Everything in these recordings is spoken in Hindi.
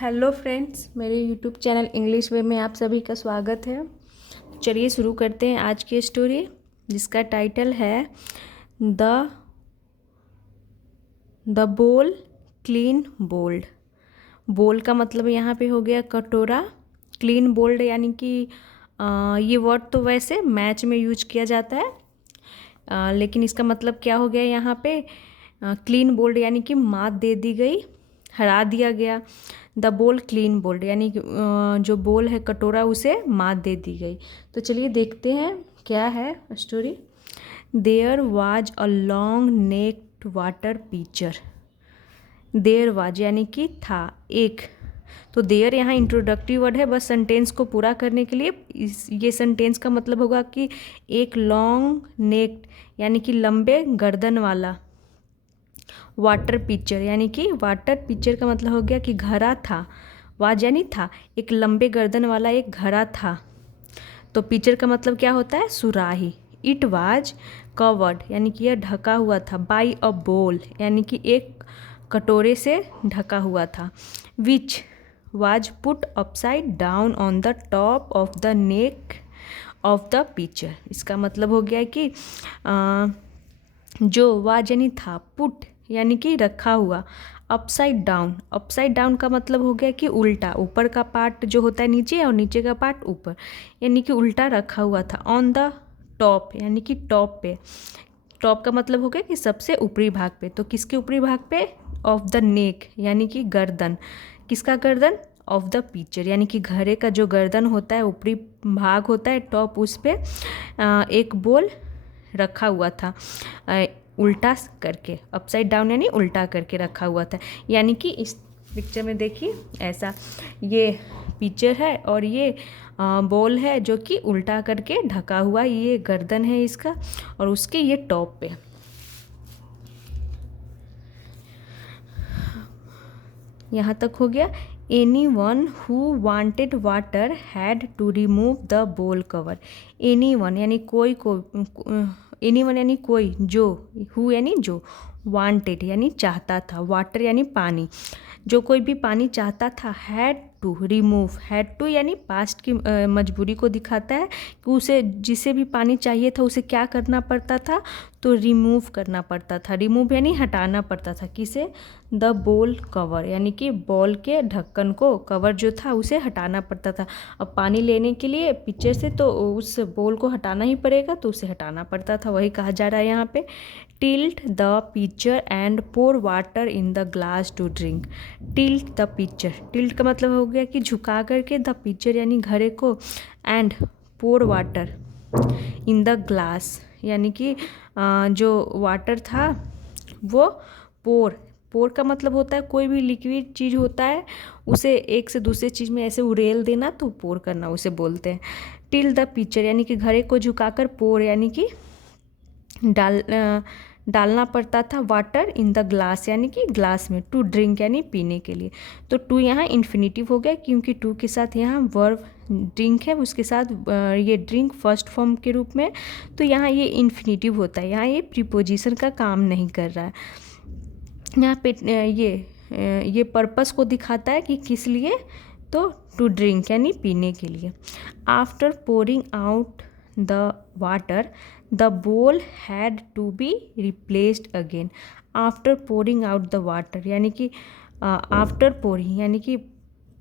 हेलो फ्रेंड्स, मेरे यूट्यूब चैनल इंग्लिश वे में आप सभी का स्वागत है। चलिए शुरू करते हैं आज की स्टोरी, जिसका टाइटल है द बोल क्लीन बोल्ड। बोल का मतलब यहाँ पे हो गया कटोरा, क्लीन बोल्ड यानी कि ये वर्ड तो वैसे मैच में यूज किया जाता है, लेकिन इसका मतलब क्या हो गया यहाँ पे क्लीन बोल्ड यानी कि मात दे दी गई, हरा दिया गया। द बोल क्लीन बोल्ड यानी कि जो बोल है कटोरा उसे मात दे दी गई। तो चलिए देखते हैं क्या है story. There was a long necked water pitcher. There was यानी कि था एक, तो देयर यहाँ इंट्रोडक्टिव वर्ड है, बस सेंटेंस को पूरा करने के लिए। ये सेंटेंस का मतलब होगा कि एक लॉन्ग नेक्ड यानी कि लंबे गर्दन वाला वाटर पिक्चर, यानी कि वाटर पिक्चर का मतलब हो गया कि घड़ा था। वाज यानी था, एक लंबे गर्दन वाला एक घड़ा था। तो पिक्चर का मतलब क्या होता है? सुराही। इट वाज कवर्ड यानी कि यह ढका हुआ था, बाई अ बोल यानी कि एक कटोरे से ढका हुआ था। Which was put upside down on the top of the neck of the picture. इसका मतलब हो गया कि जो वाज यानी था, पुट यानी कि रखा हुआ, अपसाइड डाउन, अपसाइड डाउन का मतलब हो गया कि उल्टा, ऊपर का पार्ट जो होता है नीचे और नीचे का पार्ट ऊपर, यानी कि उल्टा रखा हुआ था। ऑन द टॉप यानी कि टॉप पे, टॉप का मतलब हो गया कि सबसे ऊपरी भाग पे। तो किसके ऊपरी भाग पे? ऑफ द नेक यानी कि गर्दन। किसका गर्दन? ऑफ द पिक्चर यानी कि घड़े का जो गर्दन होता है, ऊपरी भाग होता है टॉप, उस पर एक बोल रखा हुआ था, उल्टा करके, अपसाइड डाउन यानी उल्टा करके रखा हुआ था। यानी कि इस पिक्चर में देखिए ऐसा ये पिक्चर है और ये बॉल है जो कि उल्टा करके ढका हुआ, ये गर्दन है इसका और उसके ये टॉप पे। यहाँ तक हो गया। Anyone who wanted water had to remove the bowl cover. Anyone यानी कोई को, एनी वन यानी कोई, जो, हु यानी जो, वांटेड यानी चाहता था, वाटर यानी पानी, जो कोई भी पानी चाहता था। Had to remove, had to यानी पास्ट की मजबूरी को दिखाता है कि उसे जिसे भी पानी चाहिए था उसे क्या करना पड़ता था? तो रिमूव करना पड़ता था। रिमूव यानी हटाना पड़ता था। किसे? द बोल कवर यानी कि बॉल के ढक्कन को, कवर जो था उसे हटाना पड़ता था। अब पानी लेने के लिए पिक्चर से तो उस बोल को हटाना ही पड़ेगा, तो उसे हटाना पड़ता था, वही कहा जा रहा है यहाँ पे। Tilt the pitcher and pour water in the glass to drink. Tilt the pitcher, tilt का मतलब हो गया कि झुका करके, द पिक्चर यानी घड़े को, and pour water in the glass यानी कि जो वाटर था वो पोर, पोर का मतलब होता है कोई भी लिक्विड चीज़ होता है उसे एक से दूसरे चीज़ में ऐसे उड़ेल देना, तो पोर करना उसे बोलते हैं। टिल द पिक्चर यानी कि घड़े को झुकाकर, पोर यानी कि डालना पड़ता था वाटर इन द ग्लास यानी कि ग्लास में, टू ड्रिंक यानी पीने के लिए। तो टू यहाँ इन्फिनिटिव हो गया क्योंकि टू के साथ यहाँ वर्ब ड्रिंक है, उसके साथ ये ड्रिंक फर्स्ट फॉर्म के रूप में, तो यहाँ ये इन्फिनिटिव होता है, यहाँ ये प्रीपोजिशन का काम नहीं कर रहा है। यहाँ पे ये पर्पस को दिखाता है कि किस लिए, तो टू ड्रिंक यानी पीने के लिए। After pouring out the water the bowl had to be replaced again. After pouring out the water यानी कि आफ्टर पोरिंग यानी कि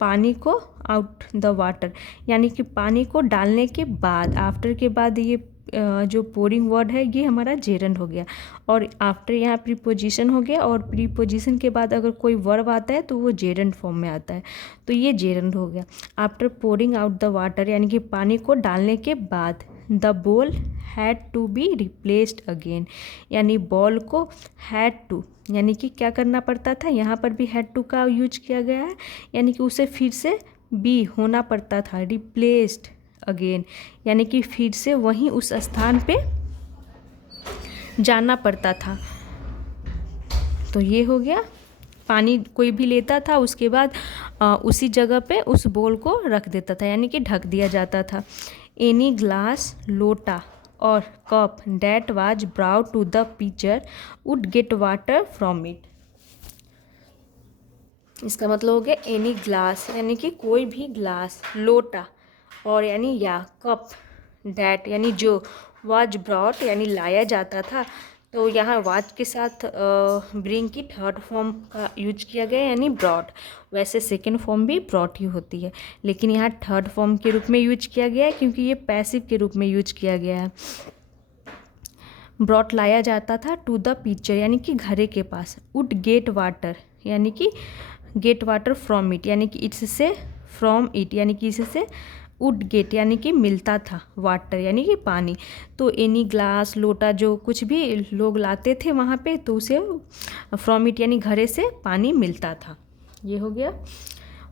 पानी को, आउट द वाटर यानी कि पानी को डालने के बाद, आफ्टर के बाद ये जो पोरिंग वर्ड है ये हमारा जेरंड हो गया, और आफ्टर यहाँ प्रीपोजिशन हो गया, और प्रीपोजिशन के बाद अगर कोई वर्ब आता है तो वो जेरंड फॉर्म में आता है, तो ये जेरंड हो गया। After pouring out the water यानी कि पानी को डालने के बाद, the bowl had to be replaced again यानी बॉल को हैड टू यानी कि क्या करना पड़ता था, यहाँ पर भी हैड टू का यूज किया गया है, यानी कि उसे फिर से बी होना पड़ता था, रिप्लेस्ड अगेन यानी कि फिर से वहीं उस स्थान पे जाना पड़ता था। तो ये हो गया, पानी कोई भी लेता था उसके बाद उसी जगह पे उस बोल को रख देता था यानी कि ढक दिया जाता था। एनी ग्लास, लोटा और cup that was brought to the pitcher would get water from it. इसका मतलब हो गया एनी ग्लास यानी कि कोई भी ग्लास, लोटा और यानी या कप, डैट यानी जो, वाज ब्रॉट यानी लाया जाता था। तो यहाँ वाज के साथ ब्रिंग की थर्ड फॉर्म का यूज किया गया यानी ब्रॉट। वैसे सेकेंड फॉर्म भी ब्रॉट ही होती है, लेकिन यहाँ थर्ड फॉर्म के रूप में यूज किया गया है क्योंकि ये पैसिव के रूप में यूज किया गया है। ब्रॉट लाया जाता था टू द पिक्चर यानी कि घड़े के पास। वुड गेट वाटर यानी कि गेट वाटर फ्रॉम इट यानी कि इससे, फ्रॉम इट यानी कि इससे, वुड गेट यानी कि मिलता था, वाटर यानी कि पानी। तो एनी ग्लास, लोटा जो कुछ भी लोग लाते थे वहाँ पे तो उसे फ्रॉम इट यानी घड़े से पानी मिलता था। ये हो गया।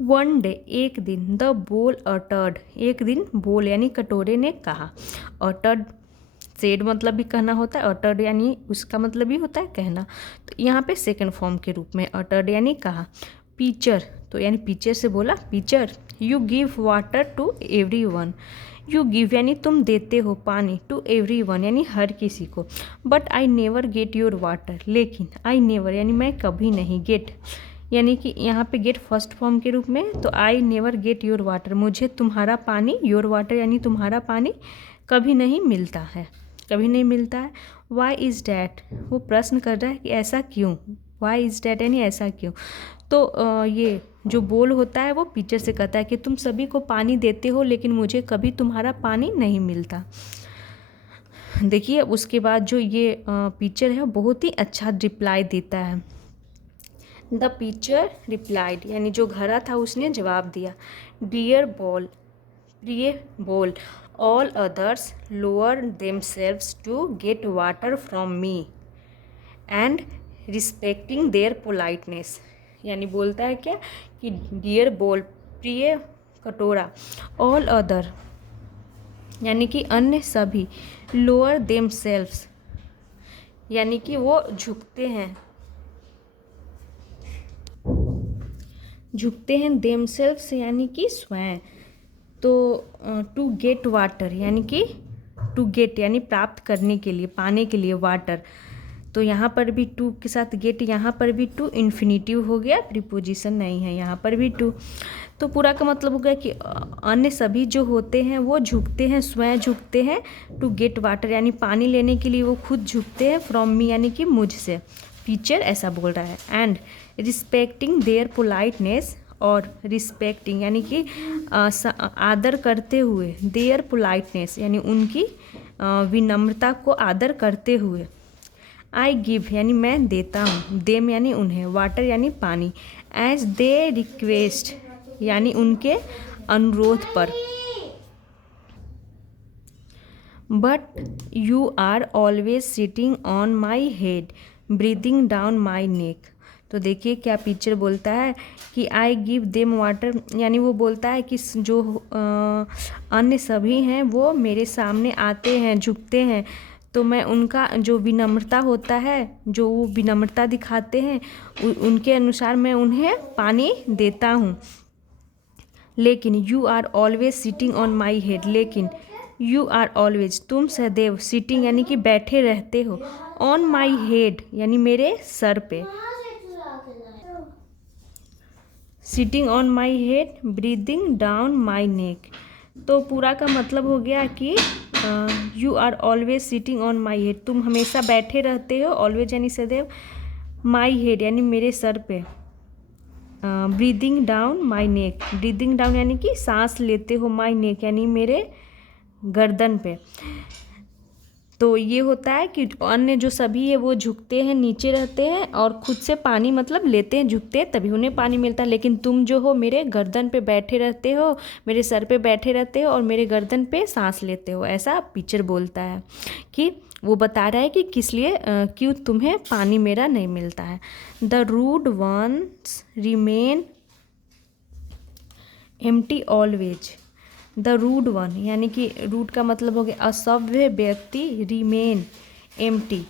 वन डे एक दिन, द बोल अटर्ड एक दिन बोल यानी कटोरे ने कहा। अटर्ड सेड मतलब भी कहना होता है, अटर्ड यानी उसका मतलब भी होता है कहना। तो यहाँ पे सेकंड फॉर्म के रूप में अटर्ड यानी कहा। पीचर तो यानी पीचर से बोला, pitcher you give water to everyone. You give यानी तुम देते हो पानी, टू एवरी वन यानी हर किसी को। But I never get your water लेकिन, आई नेवर यानी मैं कभी नहीं, गेट यानी कि यहाँ पे गेट फर्स्ट फॉर्म के रूप में। तो I never get your water मुझे तुम्हारा पानी, योर वाटर यानी तुम्हारा पानी कभी नहीं मिलता है, कभी नहीं मिलता है। वाई इज़ डैट वो प्रश्न कर रहा है कि ऐसा क्यों, वाई इज़ डैट यानी ऐसा क्यों। तो ये जो बोल होता है वो पीचर से कहता है कि तुम सभी को पानी देते हो लेकिन मुझे कभी तुम्हारा पानी नहीं मिलता। देखिए उसके बाद जो ये पीचर है बहुत ही अच्छा रिप्लाई देता है। द पीचर रिप्लाइड यानी जो घड़ा था उसने जवाब दिया। डियर बॉल, प्रिय bowl, all others lower themselves to get water from me and respecting their politeness. यानी बोलता है क्या कि डियर बोल, प्रिय कटोरा, ऑल अदर यानी कि अन्य सभी, लोअर देमसेल्व्स यानी कि वो झुकते हैं, झुकते हैं, देमसेल्व्स यानी कि स्वयं। तो टू गेट वाटर यानी कि टू गेट यानी प्राप्त करने के लिए, पाने के लिए वाटर। तो यहाँ पर भी टू के साथ गेट, यहाँ पर भी टू इन्फिनिटिव हो गया, प्रीपोजिशन नहीं है, यहाँ पर भी टू। तो पूरा का मतलब हो गया कि अन्य सभी जो होते हैं वो झुकते हैं, स्वयं झुकते हैं, टू गेट वाटर यानी पानी लेने के लिए वो खुद झुकते हैं, फ्रॉम मी यानी कि मुझसे। टीचर ऐसा बोल रहा है। एंड रिस्पेक्टिंग देयर पोलाइटनेस, और रिस्पेक्टिंग यानी कि आदर करते हुए, देयर पोलाइटनेस यानी उनकी विनम्रता को आदर करते हुए। आई गिव यानी मैं देता हूँ, देम यानी उन्हें, वाटर यानी पानी, एज दे रिक्वेस्ट यानी उनके अनुरोध पर। But you are always sitting on my head, breathing down my neck. तो देखिए क्या पिक्चर बोलता है कि आई गिव देम वाटर यानी वो बोलता है कि जो अन्य सभी हैं वो मेरे सामने आते हैं, झुकते हैं, तो मैं उनका जो विनम्रता होता है, जो वो विनम्रता दिखाते हैं उनके अनुसार मैं उन्हें पानी देता हूँ। लेकिन you are always sitting on my head, लेकिन यू आर ऑलवेज तुम सदैव, सिटिंग यानी कि बैठे रहते हो, ऑन माई हेड यानी मेरे सर पे, sitting on my head, breathing down my neck. तो पूरा का मतलब हो गया कि you are always sitting on my head, तुम हमेशा बैठे रहते हो, ऑलवेज यानी सदैव, माई हेड यानी मेरे सर पे, breathing down my neck, breathing down यानी कि सांस लेते हो, माई नेक यानी मेरे गर्दन पे। तो ये होता है कि अन्य जो सभी है वो झुकते हैं, नीचे रहते हैं और खुद से पानी मतलब लेते हैं, झुकते हैं तभी उन्हें पानी मिलता है। लेकिन तुम जो हो मेरे गर्दन पे बैठे रहते हो, मेरे सर पे बैठे रहते हो और मेरे गर्दन पे सांस लेते हो। ऐसा पिक्चर बोलता है कि वो बता रहा है कि किस लिए, क्यों तुम्हें पानी मेरा नहीं मिलता है। The rude ones remain empty always. The rude one यानी कि रूड का मतलब हो गया असभ्य व्यक्ति, रिमेन एम्प्टी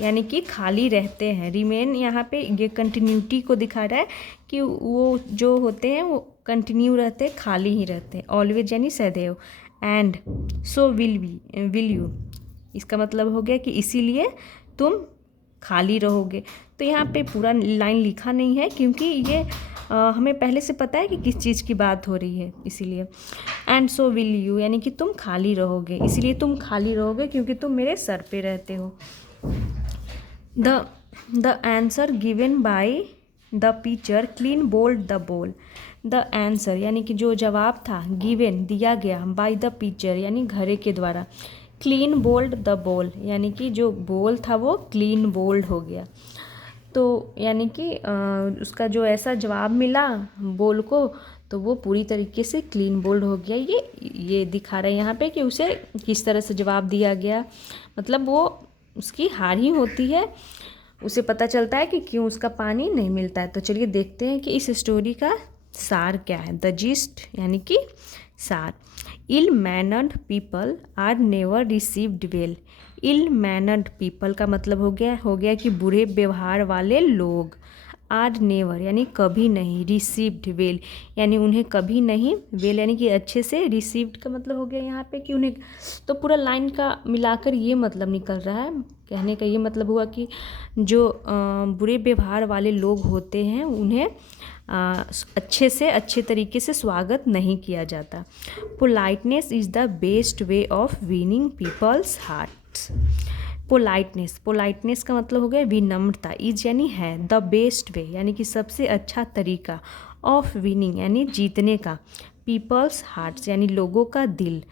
यानी कि खाली रहते हैं। रिमेन यहाँ पे ये कंटिन्यूटी को दिखा रहा है कि वो जो होते हैं वो कंटिन्यू रहते हैं, खाली ही रहते हैं। ऑलवेज यानी सदैव। एंड सो विल यू, इसका मतलब हो गया कि इसीलिए तुम खाली रहोगे। तो यहाँ पे पूरा लाइन लिखा नहीं है क्योंकि ये हमें पहले से पता है कि किस चीज़ की बात हो रही है, इसीलिए। एंड सो विल यू, यानी कि तुम खाली रहोगे, इसीलिए तुम खाली रहोगे क्योंकि तुम मेरे सर पे रहते हो। The answer given by the pitcher clean bowled the bowl. The answer यानी कि जो जवाब था, गिवन दिया गया, बाय द पिचर यानी घड़े के द्वारा, क्लीन बोल्ड द बॉल यानी कि जो बॉल था वो क्लीन बोल्ड हो गया। तो यानी कि उसका जो ऐसा जवाब मिला बॉल को, तो वो पूरी तरीके से क्लीन बोल्ड हो गया। ये दिखा रहे हैं यहाँ पे कि उसे किस तरह से जवाब दिया गया, मतलब वो उसकी हार ही होती है, उसे पता चलता है कि क्यों उसका पानी नहीं मिलता है। तो चलिए देखते हैं कि इस स्टोरी का सार क्या है, द जिस्ट यानी कि सार। Ill mannered people are never received well. Ill mannered people का मतलब हो गया कि बुरे व्यवहार वाले लोग, आर नेवर यानी कभी नहीं, रिसीव्ड वेल यानी उन्हें कभी नहीं, वेल यानी कि अच्छे से, रिसीव्ड का मतलब हो गया यहाँ पे कि उन्हें, तो पूरा लाइन का मिलाकर ये मतलब निकल रहा है, कहने का ये मतलब हुआ कि जो बुरे व्यवहार वाले लोग होते हैं उन्हें अच्छे से, अच्छे तरीके से स्वागत नहीं किया जाता। Politeness is the best way of winning people's hearts. Politeness का मतलब हो गया विनम्रता, इज यानी है, द बेस्ट वे यानी कि सबसे अच्छा तरीका, ऑफ विनिंग यानी जीतने का, पीपल्स हार्ट्स यानी लोगों का दिल।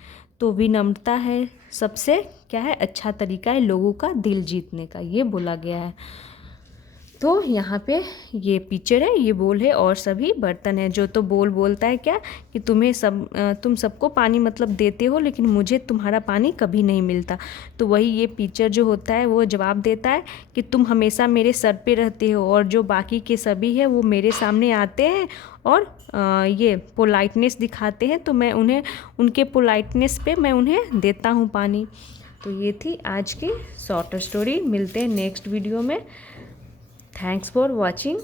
तो विनम्रता है सबसे क्या है, अच्छा तरीका है लोगों का दिल जीतने का, ये बोला गया है। तो यहाँ पे ये पिक्चर है, ये बोल है और सभी बर्तन है। जो तो बोल बोलता है क्या कि तुम सबको पानी मतलब देते हो, लेकिन मुझे तुम्हारा पानी कभी नहीं मिलता। तो वही ये पिक्चर जो होता है वो जवाब देता है कि तुम हमेशा मेरे सर पे रहते हो, और जो बाकी के सभी है वो मेरे सामने आते हैं और ये पोलाइटनेस दिखाते हैं, तो मैं उन्हें, उनके पोलाइटनेस पे मैं उन्हें देता हूँ पानी। तो ये थी आज की शॉर्ट स्टोरी। मिलते हैं नेक्स्ट वीडियो में। Thanks for watching.